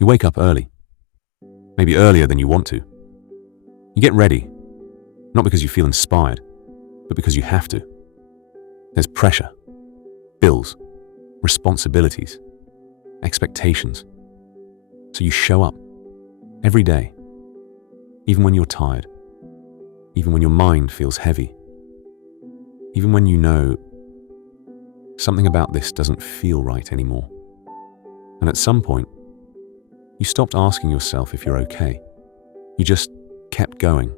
You wake up early, maybe earlier than you want to. You get ready, not because you feel inspired, but because you have to. There's pressure, bills, responsibilities, expectations. So you show up every day, even when you're tired, even when your mind feels heavy, even when you know something about this doesn't feel right anymore. And at some point, you stopped asking yourself if you're okay. You just kept going.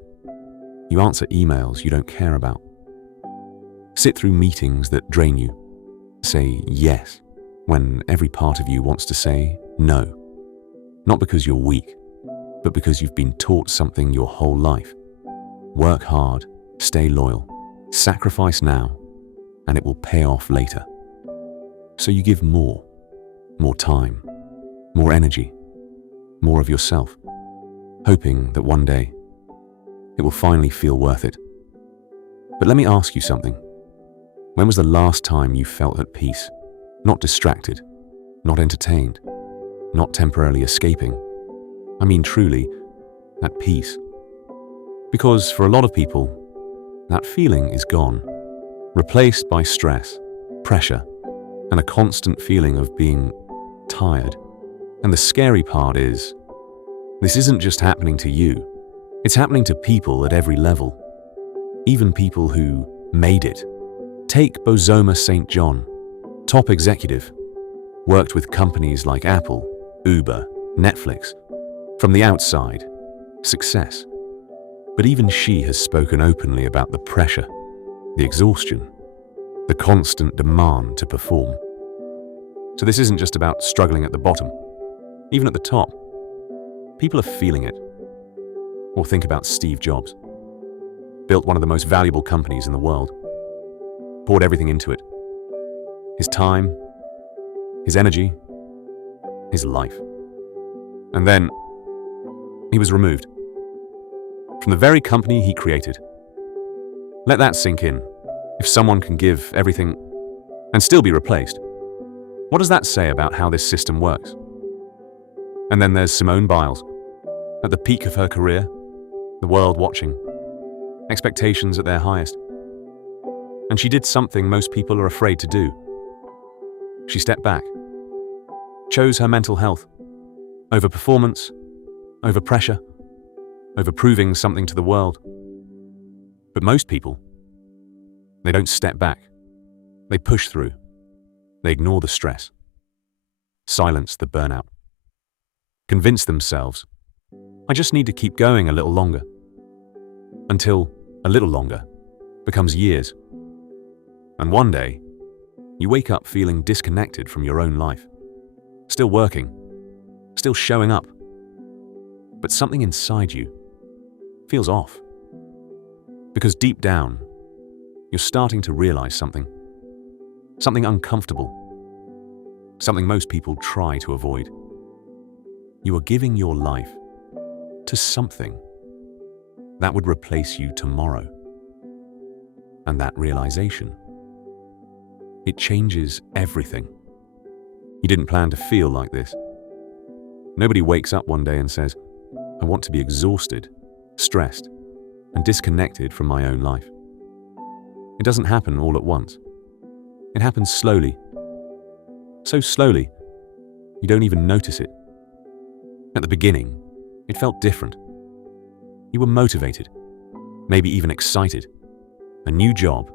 You answer emails you don't care about. Sit through meetings that drain you. Say yes when every part of you wants to say no. Not because you're weak, but because you've been taught something your whole life. Work hard, stay loyal, sacrifice now, and it will pay off later. So you give more time, more energy, more of yourself, hoping that one day it will finally feel worth it. But let me ask you something. When was the last time you felt at peace? Not distracted, not entertained, not temporarily escaping. I mean truly, at peace. Because for a lot of people, that feeling is gone, replaced by stress, pressure, and a constant feeling of being tired. And the scary part is, this isn't just happening to you. It's happening to people at every level. Even people who made it. Take Bozoma St. John, top executive, worked with companies like Apple, Uber, Netflix. From the outside, success. But even she has spoken openly about the pressure, the exhaustion, the constant demand to perform. So this isn't just about struggling at the bottom. Even at the top, people are feeling it. Or think about Steve Jobs. Built one of the most valuable companies in the world. Poured everything into it. His time, his energy, his life. And then he was removed from the very company he created. Let that sink in. If someone can give everything and still be replaced, what does that say about how this system works? And then there's Simone Biles, at the peak of her career, the world watching, expectations at their highest. And she did something most people are afraid to do. She stepped back, chose her mental health, over performance, over pressure, over proving something to the world. But most people, they don't step back. They push through. They ignore the stress, silence the burnout, convince themselves, I just need to keep going a little longer, until a little longer becomes years. And one day, you wake up feeling disconnected from your own life, still working, still showing up, but something inside you feels off. Because deep down, you're starting to realize something uncomfortable, something most people try to avoid. You are giving your life to something that would replace you tomorrow. And that realization, it changes everything. You didn't plan to feel like this. Nobody wakes up one day and says, I want to be exhausted, stressed, and disconnected from my own life. It doesn't happen all at once. It happens slowly. So slowly, you don't even notice it. At the beginning, it felt different. You were motivated, maybe even excited. A new job,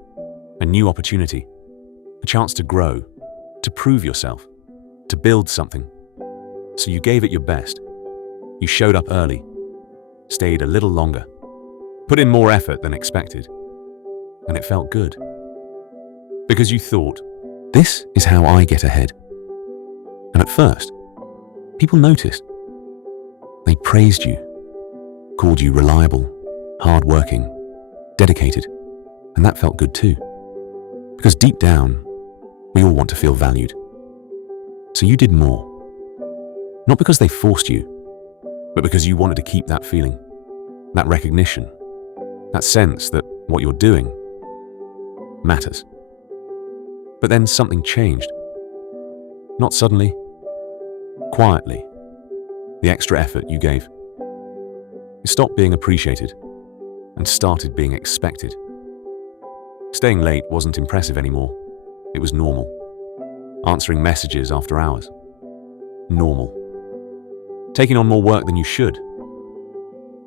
a new opportunity, a chance to grow, to prove yourself, to build something. So you gave it your best. You showed up early, stayed a little longer, put in more effort than expected, and it felt good. Because you thought, this is how I get ahead. And at first, people noticed. They praised you, called you reliable, hardworking, dedicated, and that felt good too. Because deep down, we all want to feel valued. So you did more. Not because they forced you, but because you wanted to keep that feeling, that recognition, that sense that what you're doing matters. But then something changed. Not suddenly, quietly, the extra effort you gave. It stopped being appreciated and started being expected. Staying late wasn't impressive anymore. It was normal. Answering messages after hours. Normal. Taking on more work than you should.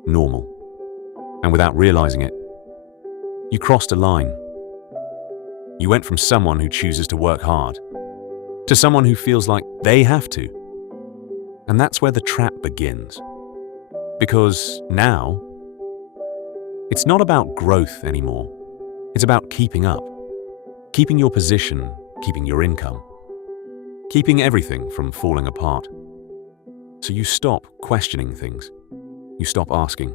Normal. And without realizing it, you crossed a line. You went from someone who chooses to work hard to someone who feels like they have to. And that's where the trap begins. Because now, it's not about growth anymore. It's about keeping up. Keeping your position, keeping your income. Keeping everything from falling apart. So you stop questioning things. You stop asking,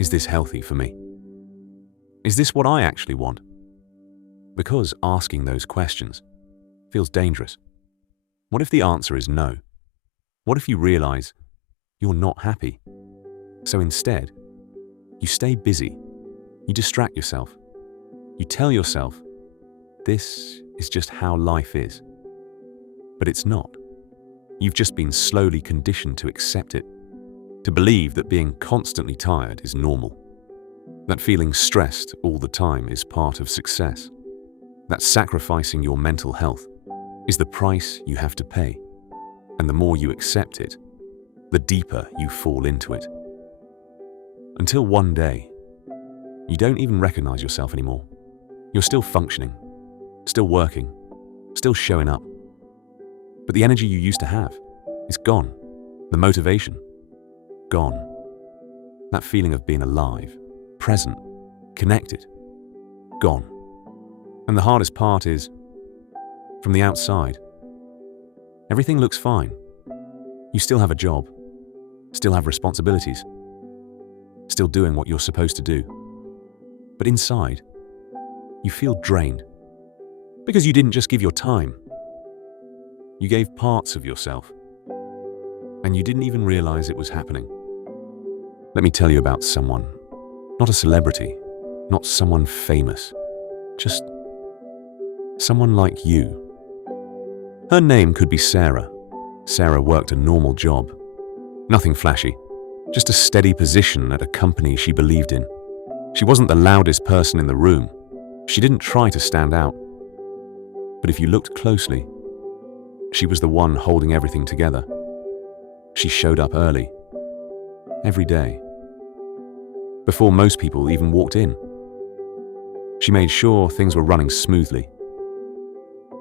is this healthy for me? Is this what I actually want? Because asking those questions feels dangerous. What if the answer is no? What if you realize you're not happy? So instead, you stay busy. You distract yourself. You tell yourself, this is just how life is. But it's not. You've just been slowly conditioned to accept it, to believe that being constantly tired is normal, that feeling stressed all the time is part of success, that sacrificing your mental health is the price you have to pay, and the more you accept it, the deeper you fall into it. Until one day, you don't even recognize yourself anymore. You're still functioning, still working, still showing up. But the energy you used to have is gone. The motivation, gone. That feeling of being alive, present, connected, gone. And the hardest part is, from the outside, everything looks fine. You still have a job, still have responsibilities, still doing what you're supposed to do. But inside, you feel drained. Because you didn't just give your time. You gave parts of yourself. And you didn't even realize it was happening. Let me tell you about someone. Not a celebrity, not someone famous. Just someone like you. Her name could be Sarah. Sarah worked a normal job. Nothing flashy. Just a steady position at a company she believed in. She wasn't the loudest person in the room. She didn't try to stand out. But if you looked closely, she was the one holding everything together. She showed up early. Every day. Before most people even walked in. She made sure things were running smoothly.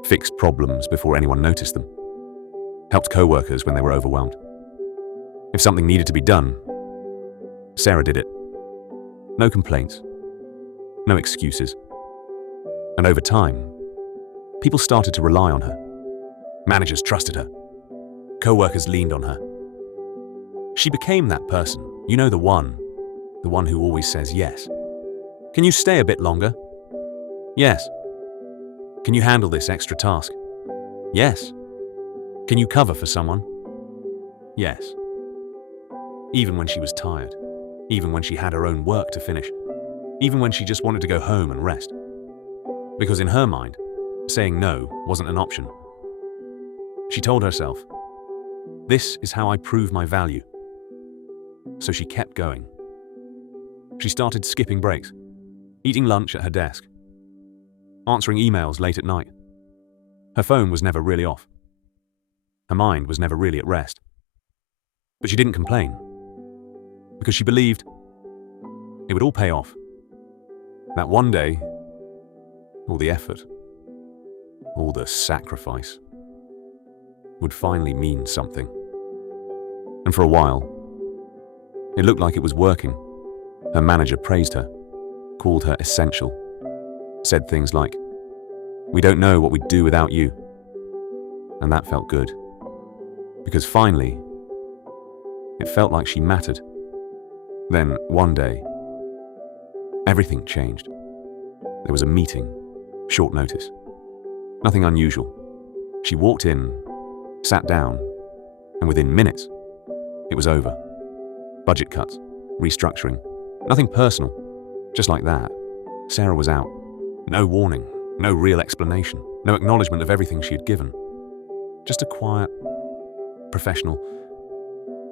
Fixed problems before anyone noticed them. Helped co-workers when they were overwhelmed. If something needed to be done, Sarah did it. No complaints. No excuses. And over time, people started to rely on her. Managers trusted her. Co-workers leaned on her. She became that person, you know, the one who always says yes. Can you stay a bit longer? Yes. Can you handle this extra task? Yes. Can you cover for someone? Yes. Even when she was tired, even when she had her own work to finish, even when she just wanted to go home and rest. Because in her mind, saying no wasn't an option. She told herself, this is how I prove my value. So she kept going. She started skipping breaks, eating lunch at her desk, answering emails late at night. Her phone was never really off. Her mind was never really at rest. But she didn't complain, because she believed it would all pay off. That one day, all the effort, all the sacrifice, would finally mean something. And for a while, it looked like it was working. Her manager praised her, called her essential, said things like, "We don't know what we'd do without you." And that felt good. Because finally, it felt like she mattered. Then, one day, everything changed. There was a meeting, short notice. Nothing unusual. She walked in, sat down, and within minutes, it was over. Budget cuts, restructuring, nothing personal. Just like that, Sarah was out. No warning, no real explanation, no acknowledgement of everything she had given. Just a quiet, professional,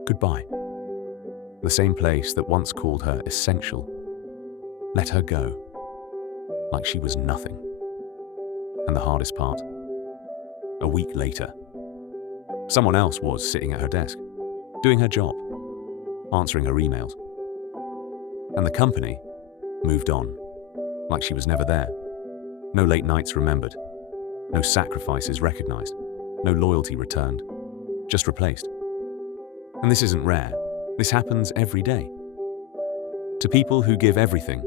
Goodbye. The same place that once called her essential let her go, like she was nothing. And the hardest part, a week later, someone else was sitting at her desk, doing her job, answering her emails. And the company moved on, like she was never there. No late nights remembered, no sacrifices recognized, no loyalty returned, just replaced. And this isn't rare, this happens every day. To people who give everything,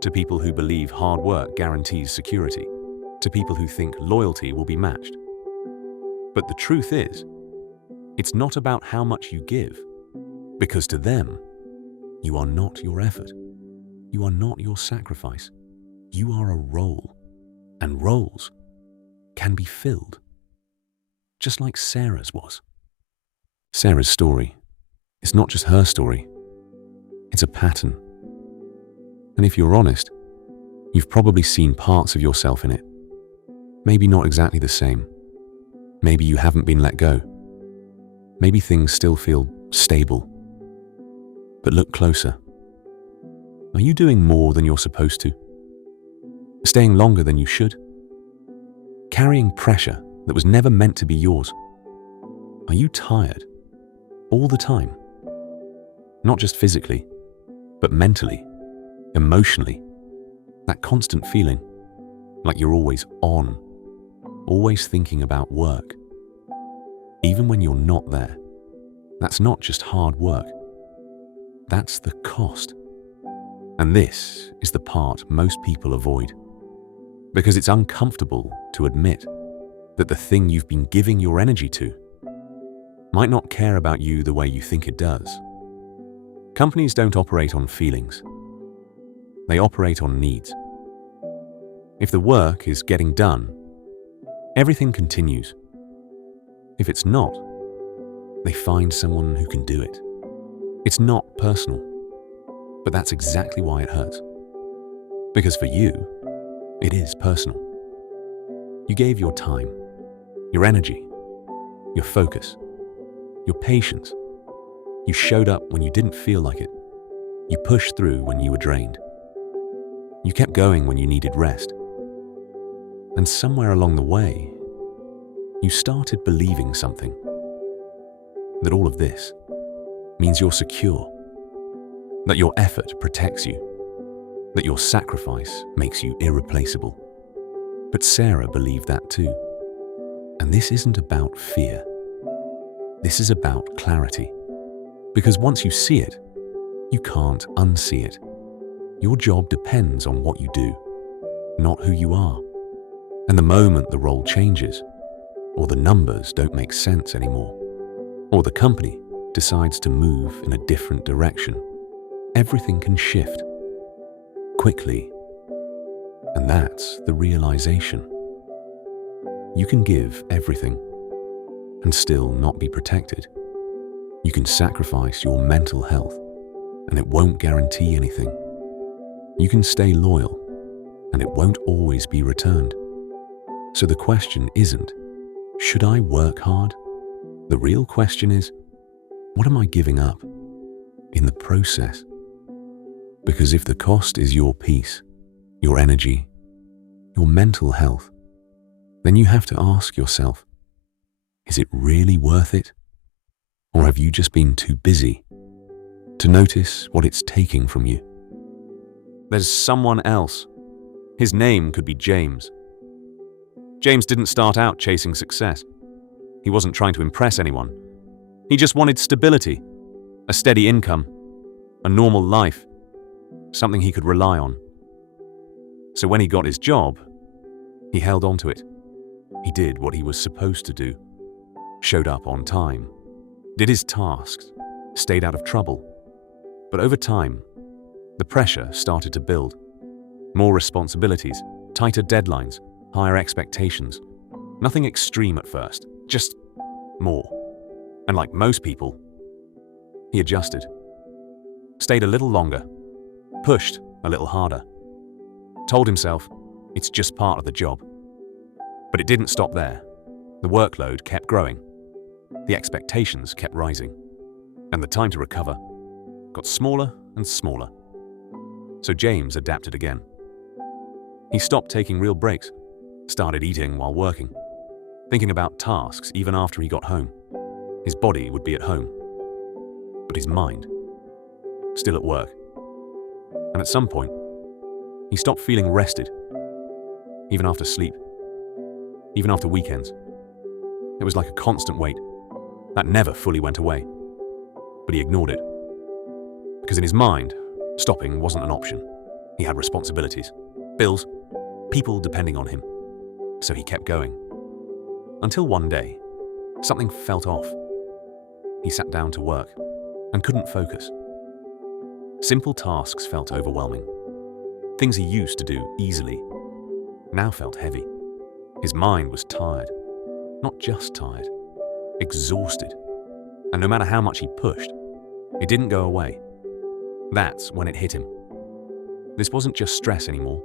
to people who believe hard work guarantees security, to people who think loyalty will be matched. But the truth is, it's not about how much you give, because to them, you are not your effort. You are not your sacrifice. You are a role, and roles can be filled, just like Sarah's was. Sarah's story is not just her story, it's a pattern. And if you're honest, you've probably seen parts of yourself in it. Maybe not exactly the same. Maybe you haven't been let go. Maybe things still feel stable. But look closer. Are you doing more than you're supposed to? Staying longer than you should? Carrying pressure that was never meant to be yours? Are you tired all the time? Not just physically, but mentally, emotionally. That constant feeling like you're always on, always thinking about work. Even when you're not there. That's not just hard work. That's the cost. And this is the part most people avoid. Because it's uncomfortable to admit that the thing you've been giving your energy to might not care about you the way you think it does. Companies don't operate on feelings. They operate on needs. If the work is getting done, everything continues. If it's not, they find someone who can do it. It's not personal, but that's exactly why it hurts. Because for you, it is personal. You gave your time, your energy, your focus, your patience. You showed up when you didn't feel like it. You pushed through when you were drained. You kept going when you needed rest. And somewhere along the way, you started believing something. That all of this means you're secure. That your effort protects you. That your sacrifice makes you irreplaceable. But Sarah believed that too. And this isn't about fear. This is about clarity. Because once you see it, you can't unsee it. Your job depends on what you do, not who you are. And the moment the role changes, or the numbers don't make sense anymore, or the company decides to move in a different direction, everything can shift quickly. And that's the realization. You can give everything and still not be protected. You can sacrifice your mental health and it won't guarantee anything. You can stay loyal and it won't always be returned. So the question isn't, should I work hard? The real question is, what am I giving up in the process? Because if the cost is your peace, your energy, your mental health, then you have to ask yourself, is it really worth it? Or have you just been too busy to notice what it's taking from you? There's someone else. His name could be James. James didn't start out chasing success. He wasn't trying to impress anyone. He just wanted stability, a steady income, a normal life, something he could rely on. So when he got his job, he held on to it. He did what he was supposed to do, showed up on time, did his tasks, stayed out of trouble. But over time, the pressure started to build. More responsibilities, tighter deadlines, higher expectations. Nothing extreme at first, just more. And like most people, he adjusted. Stayed a little longer, pushed a little harder. Told himself, it's just part of the job. But it didn't stop there. The workload kept growing. The expectations kept rising. And the time to recover got smaller and smaller. So James adapted again. He stopped taking real breaks, started eating while working, thinking about tasks even after he got home. His body would be at home, but his mind still at work. And at some point, he stopped feeling rested, even after sleep, even after weekends. It was like a constant weight that never fully went away, but he ignored it. Because in his mind, stopping wasn't an option. He had responsibilities, bills, people depending on him. So he kept going. Until one day, something felt off. He sat down to work and couldn't focus. Simple tasks felt overwhelming. Things he used to do easily now felt heavy. His mind was tired. Not just tired, exhausted. And no matter how much he pushed, it didn't go away. That's when it hit him. This wasn't just stress anymore.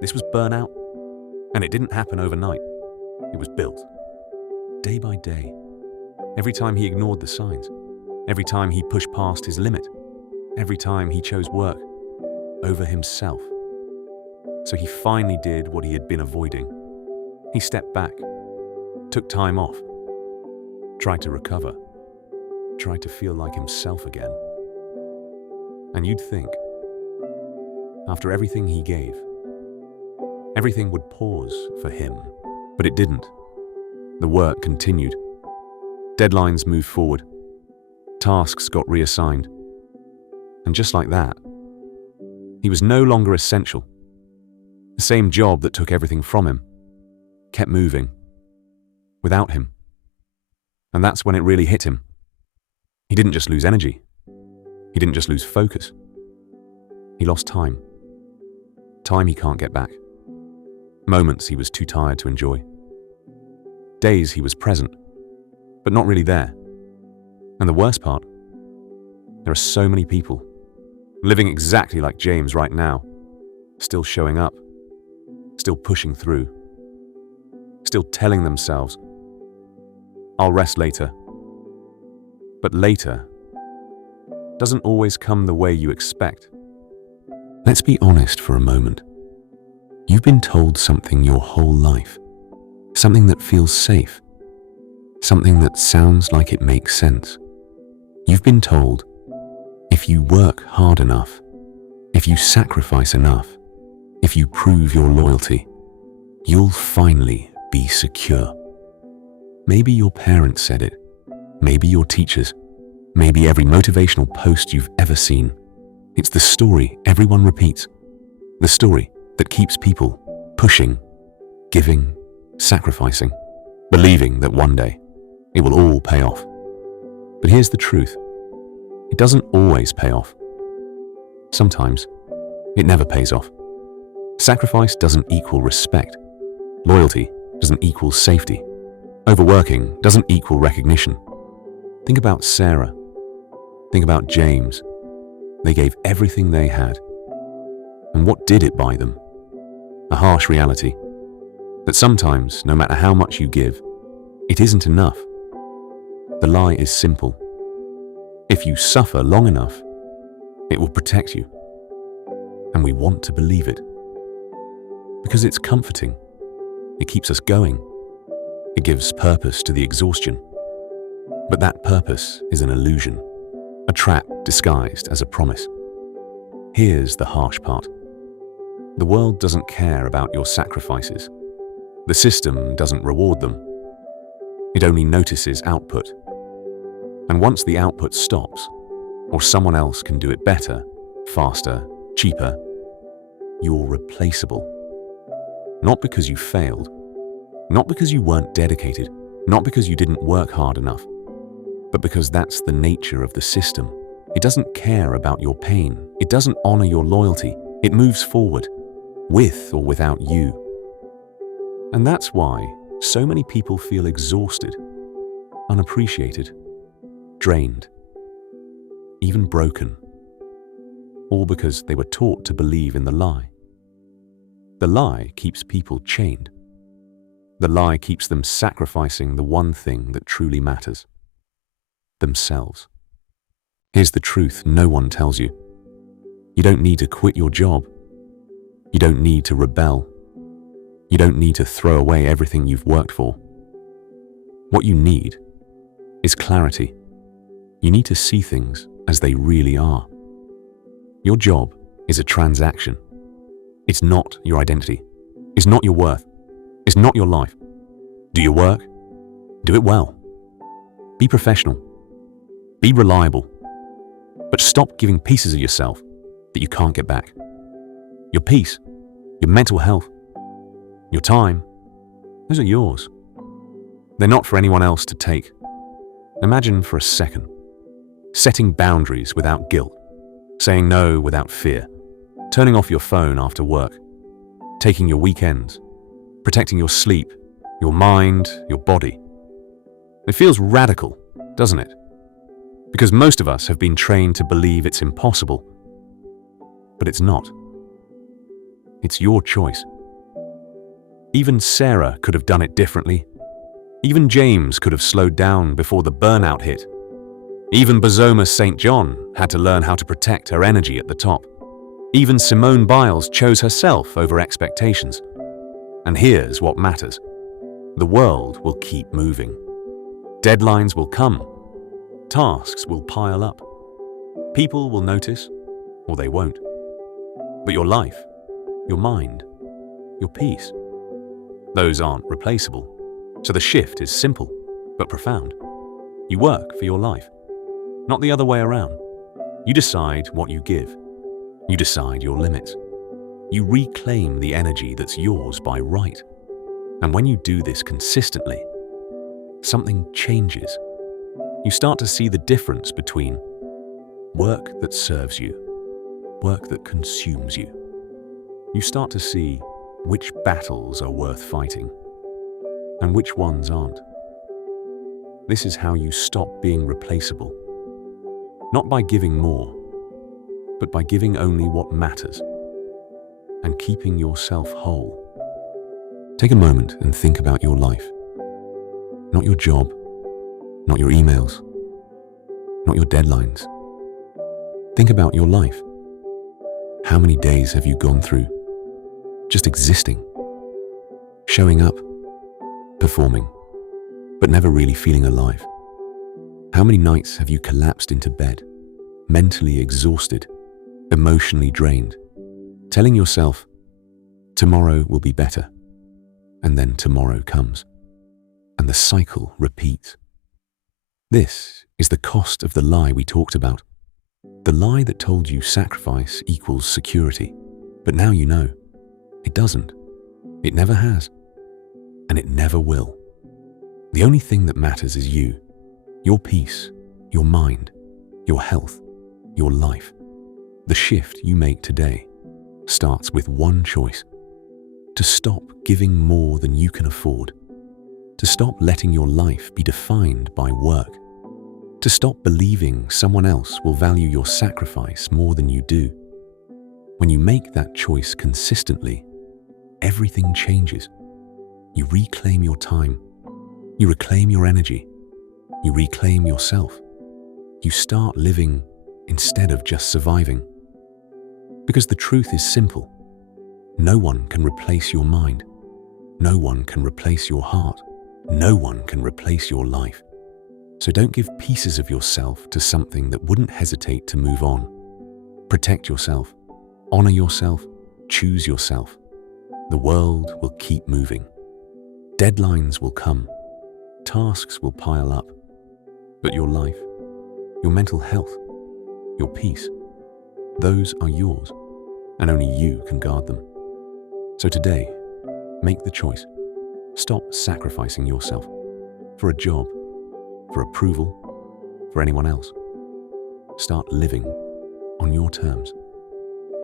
This was burnout. And it didn't happen overnight. It was built. Day by day. Every time he ignored the signs. Every time he pushed past his limit. Every time he chose work over himself. So he finally did what he had been avoiding. He stepped back, took time off, tried to recover, tried to feel like himself again. And you'd think, after everything he gave, everything would pause for him, but it didn't. The work continued. Deadlines moved forward. Tasks got reassigned. And just like that, he was no longer essential. The same job that took everything from him kept moving without him. And that's when it really hit him. He didn't just lose energy. He didn't just lose focus. He lost time. Time he can't get back. Moments he was too tired to enjoy. Days he was present, but not really there. And the worst part, there are so many people living exactly like James right now, still showing up, still pushing through, still telling themselves, I'll rest later. But later doesn't always come the way you expect. Let's be honest for a moment. You've been told something your whole life, something that feels safe, something that sounds like it makes sense. You've been told, if you work hard enough, if you sacrifice enough, if you prove your loyalty, you'll finally be secure. Maybe your parents said it, maybe your teachers, maybe every motivational post you've ever seen. It's the story everyone repeats, the story that keeps people pushing, giving, sacrificing, believing that one day it will all pay off. But here's the truth. It doesn't always pay off. Sometimes it never pays off. Sacrifice doesn't equal respect. Loyalty doesn't equal safety. Overworking doesn't equal recognition. Think about Sarah. Think about James. They gave everything they had. And what did it buy them? A harsh reality that sometimes, no matter how much you give, it isn't enough. The lie is simple. If you suffer long enough, it will protect you. And we want to believe it. Because it's comforting. It keeps us going. It gives purpose to the exhaustion. But that purpose is an illusion, a trap disguised as a promise. Here's the harsh part. The world doesn't care about your sacrifices. The system doesn't reward them. It only notices output. And once the output stops, or someone else can do it better, faster, cheaper, you're replaceable. Not because you failed, not because you weren't dedicated, not because you didn't work hard enough, but because that's the nature of the system. It doesn't care about your pain. It doesn't honor your loyalty. It moves forward, with or without you. And that's why so many people feel exhausted, unappreciated, drained, even broken, all because they were taught to believe in the lie. The lie keeps people chained. The lie keeps them sacrificing the one thing that truly matters, themselves. Here's the truth no one tells you. You don't need to quit your job. You don't need to rebel. You don't need to throw away everything you've worked for. What you need is clarity. You need to see things as they really are. Your job is a transaction. It's not your identity. It's not your worth. It's not your life. Do your work. Do it well. Be professional. Be reliable. But stop giving pieces of yourself that you can't get back. Your peace, your mental health, your time, those are yours. They're not for anyone else to take. Imagine for a second, setting boundaries without guilt, saying no without fear, turning off your phone after work, taking your weekends, protecting your sleep, your mind, your body. It feels radical, doesn't it? Because most of us have been trained to believe it's impossible. But it's not. It's your choice. Even Sarah could have done it differently. Even James could have slowed down before the burnout hit. Even Bozoma St. John had to learn how to protect her energy at the top. Even Simone Biles chose herself over expectations. And here's what matters. The world will keep moving. Deadlines will come. Tasks will pile up. People will notice, or they won't. But your life, your mind, your peace, those aren't replaceable. So the shift is simple, but profound. You work for your life, not the other way around. You decide what you give. You decide your limits. You reclaim the energy that's yours by right. And when you do this consistently, something changes. You start to see the difference between work that serves you, work that consumes you. You start to see which battles are worth fighting and which ones aren't. This is how you stop being replaceable. Not by giving more, but by giving only what matters and keeping yourself whole. Take a moment and think about your life. Not your job, not your emails, not your deadlines. Think about your life. How many days have you gone through just existing, showing up, performing, but never really feeling alive? How many nights have you collapsed into bed, mentally exhausted, emotionally drained, telling yourself, tomorrow will be better, and then tomorrow comes, and the cycle repeats? This is the cost of the lie we talked about. The lie that told you sacrifice equals security. But now you know, it doesn't. It never has. And it never will. The only thing that matters is you, your peace, your mind, your health, your life. The shift you make today starts with one choice: to stop giving more than you can afford, to stop letting your life be defined by work, to stop believing someone else will value your sacrifice more than you do. When you make that choice consistently, everything changes. You reclaim your time. You reclaim your energy. You reclaim yourself. You start living instead of just surviving. Because the truth is simple. No one can replace your mind. No one can replace your heart. No one can replace your life. So don't give pieces of yourself to something that wouldn't hesitate to move on. Protect yourself. Honor yourself. Choose yourself. The world will keep moving. Deadlines will come. Tasks will pile up. But your life, your mental health, your peace, those are yours, and only you can guard them. So today, make the choice. Stop sacrificing yourself for a job, for approval, for anyone else. Start living on your terms.